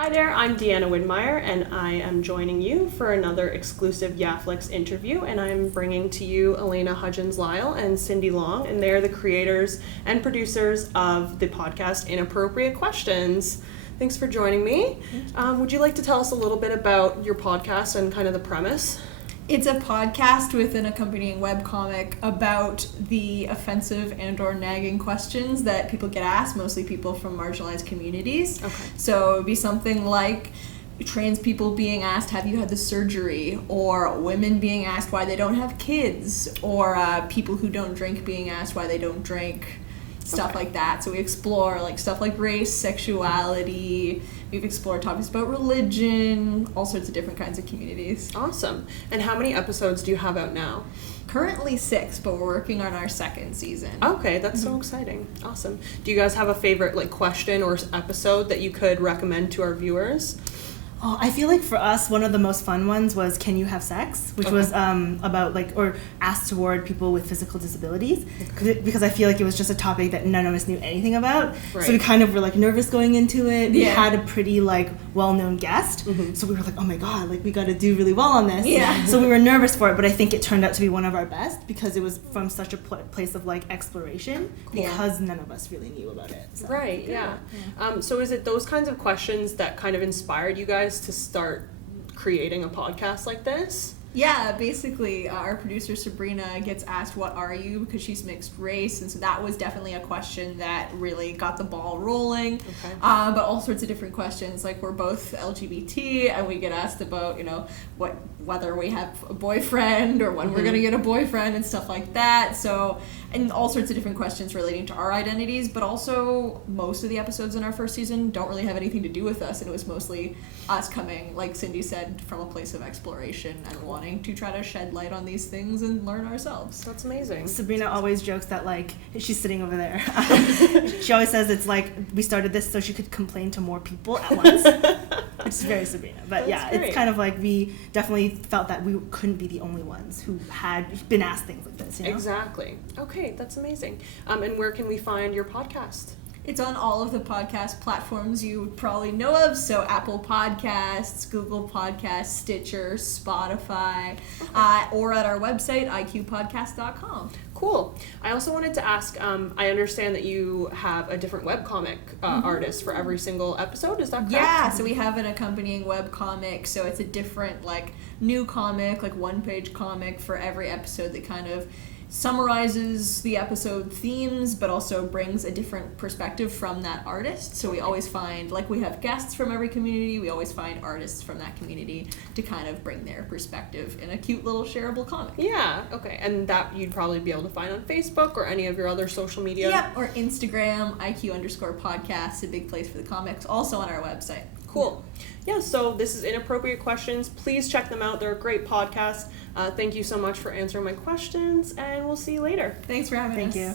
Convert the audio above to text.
Hi there, I'm Deanna Widmeyer, and I am joining you for another exclusive Yeahflix interview, and I'm bringing to you Elena, Hudgins, Lyle, and Cindy Long, and they're the creators and producers of the podcast Inappropriate Questions. Thanks for joining me. Would you like to tell us a little bit about your podcast and kind of the premise? It's a podcast with an accompanying webcomic about the offensive and or nagging questions that people get asked, mostly people from marginalized communities. Okay. So it would be something like trans people being asked, have you had the surgery? Or women being asked why they don't have kids? Or people who don't drink being asked why they don't drink. Stuff like that. So we explore like stuff like race, sexuality. We've explored topics about religion, all sorts of different kinds of communities. Awesome. And how many episodes do you have out now? Currently 6, but we're working on our second season. Okay, that's so exciting. Awesome. Do you guys have a favorite question or episode that you could recommend to our viewers? Oh, I feel like for us, one of the most fun ones was Can You Have Sex? Which was about, or asked toward people with physical disabilities. Because I feel like it was just a topic that none of us knew anything about. Right. So we kind of were, nervous going into it. We Yeah. had a pretty, well-known guest. Mm-hmm. So we were like, oh my god, we got to do really well on this. Yeah. So we were nervous for it, but I think it turned out to be one of our best because it was from such a place of, exploration. Cool. Because none of us really knew about it. So. Right, yeah. So is it those kinds of questions that kind of inspired you guys to start creating a podcast like this? Yeah, basically, our producer Sabrina gets asked, what are you? Because she's mixed race, and so that was definitely a question that really got the ball rolling. Okay. But all sorts of different questions, we're both LGBT, and we get asked about, whether we have a boyfriend or when we're going to get a boyfriend and stuff like that. So, and all sorts of different questions relating to our identities, but also most of the episodes in our first season don't really have anything to do with us, and it was mostly us coming, like Cindy said, from a place of exploration and wanting to try to shed light on these things and learn ourselves. That's amazing. Sabrina always jokes that, she's sitting over there. She always says it's we started this so she could complain to more people at once. Which is very Sabrina. But That's great. It's kind of we definitely felt that we couldn't be the only ones who had been asked things like this, Exactly. Okay, that's amazing. And where can we find your podcast? It's on all of the podcast platforms you would probably know of, so Apple Podcasts, Google Podcasts, Stitcher, Spotify, or at our website, iqpodcast.com. Cool. I also wanted to ask, I understand that you have a different webcomic artist for every single episode, is that correct? Yeah, so we have an accompanying webcomic, so it's a different, new comic, one-page comic for every episode that kind of summarizes the episode themes, but also brings a different perspective from that artist. So we always find, we have guests from every community, we always find artists from that community to kind of bring their perspective in a cute little shareable comic. Yeah, okay. And that you'd probably be able to find on Facebook or any of your other social media? Yep, or Instagram, IQ_podcast, a big place for the comics, also on our website. Cool. Yeah, so this is Inappropriate Questions. Please check them out. They're a great podcast. Thank you so much for answering my questions, and we'll see you later. Thanks for having us. Thank you.